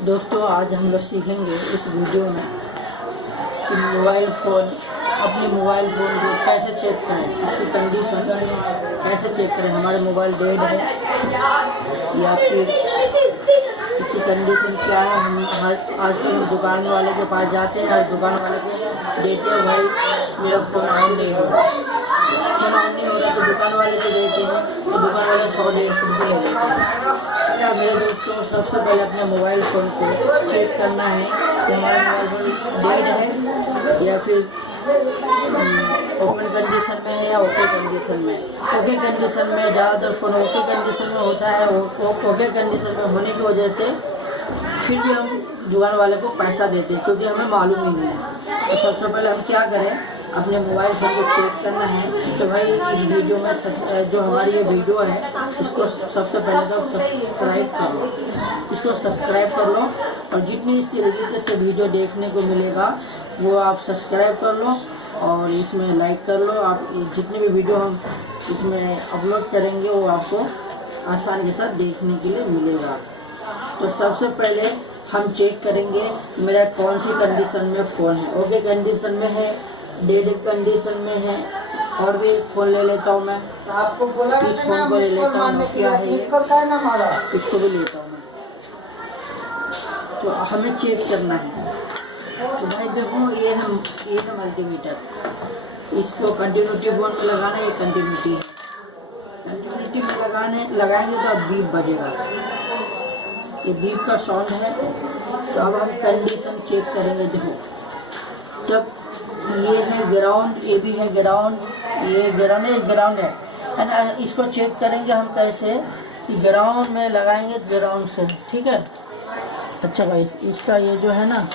दोस्तों, आज हम लोग सीखेंगे इस वीडियो में कि अपने मोबाइल फ़ोन को कैसे चेक करें, इसकी कंडीशन कैसे चेक करें। हमारे मोबाइल डेड है या फिर इसकी कंडीशन क्या है। हम आजकल हम दुकान वाले के पास जाते हैं और दुकान वाले को देते हैं, भाई मेरा फ़ोन ऑन नहीं हो रहा, फ़ोन ऑन नहीं हो रहा, तो दुकान वाले को देते हैं तो दुकान वाले 100-150 रुपये ले लेते हैं। क्या मेरे दोस्तों, सबसे पहले अपने मोबाइल फ़ोन को चेक करना है कि हमारा मोबाइल फ़ोन डेड है या फिर ओपन कंडीशन में है या ओके कंडीशन में। ओके कंडीशन में ज़्यादातर फ़ोन ओके कंडीशन में होता है। ओके कंडीशन में होने की वजह से फिर भी हम दुकान वाले को पैसा देते हैं, क्योंकि हमें मालूम ही नहीं है। तो सबसे पहले हम क्या करें, अपने मोबाइल फ़ोन को चेक करना है। तो भाई इस वीडियो में जो हमारी ये वीडियो है, इसको सबसे पहले तो सब्सक्राइब कर लो, इसको सब्सक्राइब कर लो और जितनी इसकी रिलेटेड से वीडियो देखने को मिलेगा वो आप सब्सक्राइब कर लो और इसमें लाइक कर लो। आप जितनी भी वीडियो हम इसमें अपलोड करेंगे वो आपको आसानी के साथ देखने के लिए मिलेगा। तो सबसे पहले हम चेक करेंगे मेरा कौन सी कंडीशन में फ़ोन है। ओके कंडीशन में है, डेड कंडीशन में है, और भी फ़ोन ले लेता हूँ मैं। आपको बोला इस फ़ोन को ले लेता हूँ, क्या है इसको भी लेता हूँ मैं। तो हमें चेक करना है। तो भाई देखो, ये है मल्टीमीटर। इसको कंटिन्यूटी फ़ोन में लगाना, ये कंटिन्यूटी है। कंटिन्यूटी में लगाएंगे तो अब बीप बजेगा, ये बीप का साउंड है। तो अब हम कंडीशन चेक करेंगे। देखो, जब ये है ग्राउंड, ये भी है ग्राउंड, ये ग्राउंड है ना। इसको चेक करेंगे हम कैसे, कि ग्राउंड में लगाएंगे ग्राउंड से, ठीक है। अच्छा भाई, इसका ये जो है ना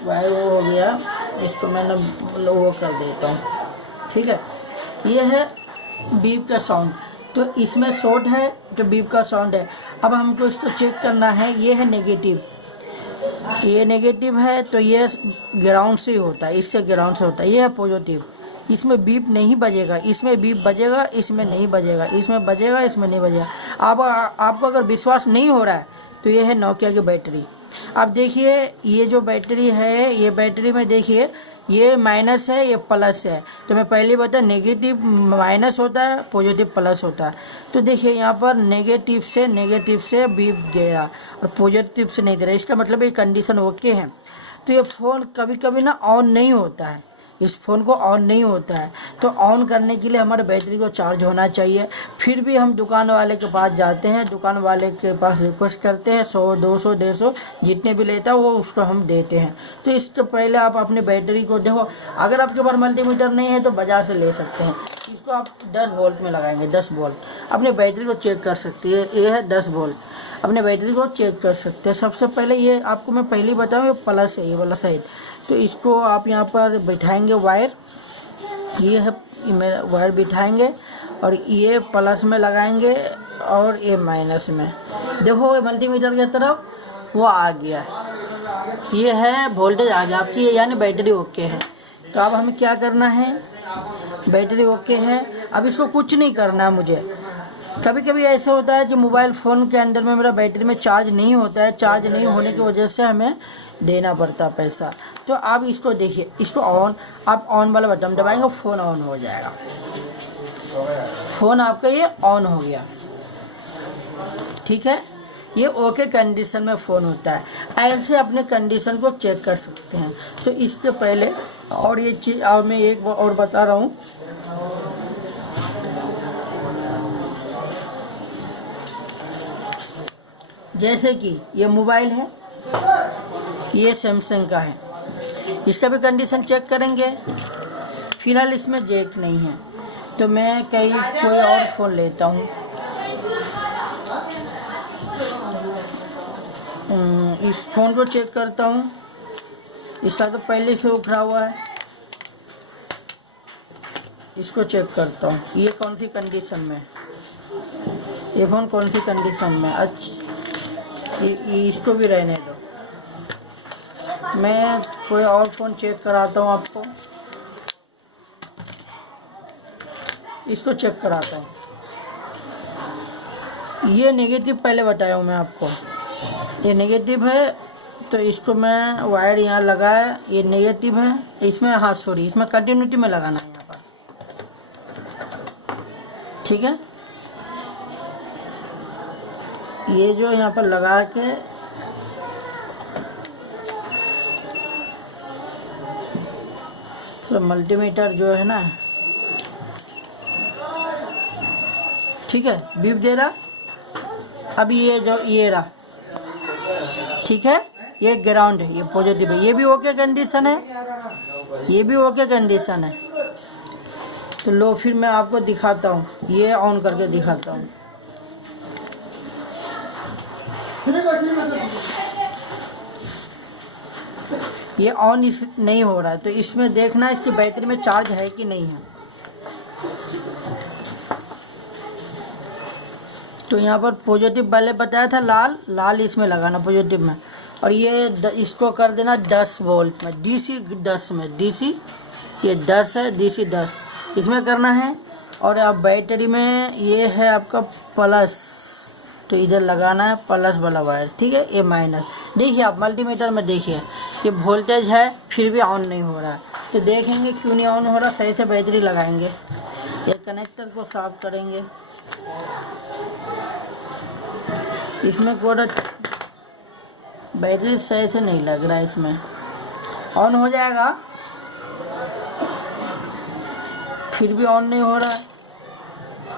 भाई वो हो गया, इसको मैंने वो कर देता हूँ, ठीक है। ये है बीप का साउंड, तो इसमें शॉर्ट है तो बीप का साउंड है। अब हमको इसको चेक करना है। ये है नेगेटिव, ये नेगेटिव है तो ये ग्राउंड से होता है, इससे ग्राउंड से होता है। ये है पॉजिटिव, इसमें बीप नहीं बजेगा, इसमें बीप बजेगा, इसमें नहीं बजेगा, इसमें बजेगा, इसमें नहीं बजेगा। अब आपको अगर विश्वास नहीं हो रहा है तो ये है नोकिया की बैटरी। अब देखिए, ये जो बैटरी है, ये बैटरी में देखिए, ये माइनस है, ये प्लस है। तो मैं पहले बता, नेगेटिव माइनस होता है, पॉजिटिव प्लस होता है। तो देखिए यहाँ पर नेगेटिव से बीप दे रहा और पॉजिटिव से नहीं दे रहा, इसका मतलब ये कंडीशन ओके है। तो ये फ़ोन कभी कभी ना ऑन नहीं होता है, इस फ़ोन को ऑन नहीं होता है। तो ऑन करने के लिए हमारे बैटरी को चार्ज होना चाहिए। फिर भी हम दुकान वाले के पास जाते हैं, दुकान वाले के पास रिक्वेस्ट करते हैं, 100, 200, 150 जितने भी लेता है वो उसको हम देते हैं। तो इससे पहले आप अपनी बैटरी को देखो, अगर आपके पास मल्टीमीटर नहीं है तो बाज़ार से ले सकते हैं। इसको आप 10 वोल्ट में लगाएंगे, 10 वोल्ट। अपनी बैटरी को चेक कर सकते हैं, ये है 10 वोल्ट, अपने बैटरी को चेक कर सकते हैं। सबसे पहले ये आपको मैं पहले बताऊँ, ये प्लस है, ये वाला साइड। तो इसको आप यहाँ पर बिठाएंगे वायर, ये है वायर बिठाएंगे और ये प्लस में लगाएंगे और ये माइनस में। देखो मल्टीमीटर की तरफ वो आ गया, ये है वोल्टेज आ गया आपकी, यानी बैटरी ओके है। तो अब हमें क्या करना है, बैटरी ओके है, अब इसको कुछ नहीं करना है मुझे। कभी कभी ऐसा होता है कि मोबाइल फ़ोन के अंदर में मेरा बैटरी में चार्ज नहीं होता है, चार्ज नहीं होने की वजह से हमें देना पड़ता पैसा। तो आप इसको देखिए, इसको ऑन, आप ऑन वाला बटन दबाएंगे, फ़ोन ऑन हो जाएगा। फ़ोन आपका ये ऑन हो गया, ठीक है। ये ओके कंडीशन में फ़ोन होता है। ऐसे अपने कंडीशन को चेक कर सकते हैं। तो इससे पहले और ये चीज़ और मैं एक और बता रहा हूँ। जैसे कि ये मोबाइल है, ये सैमसंग का है, इसका भी कंडीशन चेक करेंगे। फिलहाल इसमें जैक नहीं है तो मैं कोई और फ़ोन लेता हूँ। इस फ़ोन को चेक करता हूँ, इसका तो पहले से उखड़ा हुआ है। इसको चेक करता हूँ, ये कौन सी कंडीशन में, ये फ़ोन कौन सी कंडीशन में। अच्छा, इसको भी रहने दो, मैं कोई और फ़ोन चेक कराता हूँ आपको। इसको चेक कराता हूँ। ये नेगेटिव पहले बताया हूँ मैं आपको, ये नेगेटिव है, तो इसको मैं वायर यहाँ लगाया, ये नेगेटिव है इसमें, हाँ सॉरी, इसमें कंटिन्यूटी में लगाना है यहाँ पर, ठीक है। ये जो यहाँ पर लगा के तो मल्टीमीटर जो है ना, ठीक है, बीप दे रहा। अब ये जो ये रहा, ठीक है, ये ग्राउंड है, ये पॉजिटिव है, ये भी ओके कंडीशन है, ये भी ओके कंडीशन है। तो लो फिर मैं आपको दिखाता हूँ, ये ऑन करके दिखाता हूँ। ये ऑन इस नहीं हो रहा है, तो इसमें देखना इसकी बैटरी में चार्ज है कि नहीं है। तो यहाँ पर पॉजिटिव पहले बताया था, लाल लाल इसमें लगाना पॉजिटिव में, और ये इसको कर देना 10 वोल्ट में, डीसी 10 में, डीसी ये 10 है, डीसी 10 इसमें करना है। और अब बैटरी में ये है आपका प्लस, तो इधर लगाना है प्लस वाला वायर, ठीक है, ये माइनस। देखिए आप मल्टीमीटर में देखिए, ये वोल्टेज है फिर भी ऑन नहीं हो रहा है, तो देखेंगे क्यों नहीं ऑन हो रहा। सही से बैटरी लगाएंगे, ये कनेक्टर को साफ करेंगे, इसमें कोई बैटरी सही से नहीं लग रहा है, इसमें ऑन हो जाएगा फिर भी ऑन नहीं हो रहा है।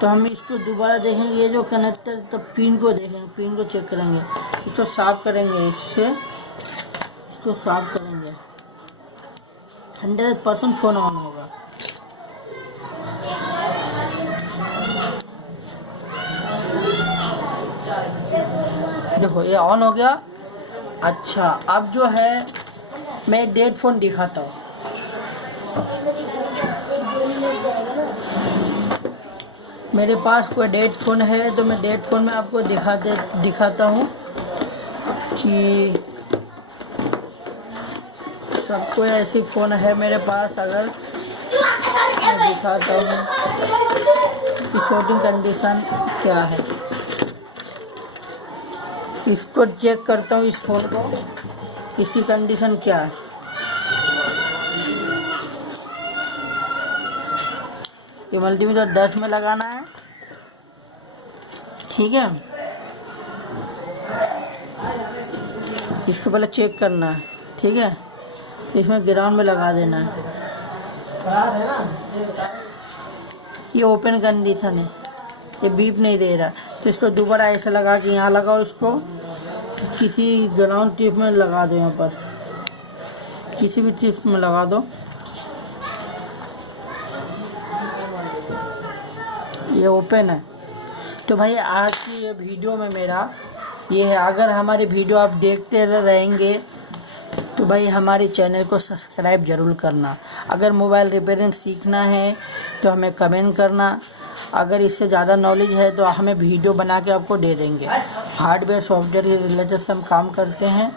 तो हम इसको दोबारा देखेंगे, ये जो कनेक्टर, तो पिन को देखेंगे, पिन को चेक करेंगे, इसको साफ करेंगे, इससे इसको साफ करेंगे, 100% फ़ोन ऑन होगा। देखो ये ऑन हो गया। अच्छा अब जो है मैं डेड फ़ोन दिखाता हूँ। मेरे पास कोई डेड फ़ोन है, तो मैं डेड फ़ोन में आपको दिखाता हूँ कि सबको ऐसी फ़ोन है मेरे पास। अगर मैं दिखाता हूँ कि शूटिंग कंडीशन क्या है, इसको चेक करता हूँ, इस फ़ोन को, इसकी कंडीशन क्या है। ये मल्टीमीटर 10 में लगाना है, ठीक है, इसको पहले चेक करना है, ठीक है, इसमें ग्राउंड में लगा देना है। ये ओपन कंडीशन है, ये बीप नहीं दे रहा, तो इसको दोबारा ऐसे लगा के यहाँ लगाओ, इसको किसी ग्राउंड टिप में लगा दो, यहाँ पर किसी भी टिप में लगा दो। ये ओपन है। तो भाई आज की ये वीडियो में मेरा ये है, अगर हमारी वीडियो आप देखते रहेंगे तो भाई हमारे चैनल को सब्सक्राइब ज़रूर करना। अगर मोबाइल रिपेयरिंग सीखना है तो हमें कमेंट करना। अगर इससे ज़्यादा नॉलेज है तो हमें वीडियो बना के आपको दे देंगे। हार्डवेयर सॉफ्टवेयर के रिलेटेड से हम काम करते हैं,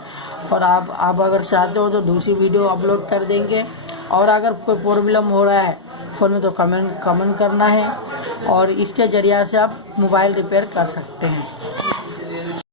और आप अगर चाहते हो तो दूसरी वीडियो अपलोड कर देंगे। और अगर कोई प्रॉब्लम हो रहा है फ़ोन में तो कमेंट करना है, और इसके ज़रिए से आप मोबाइल रिपेयर कर सकते हैं।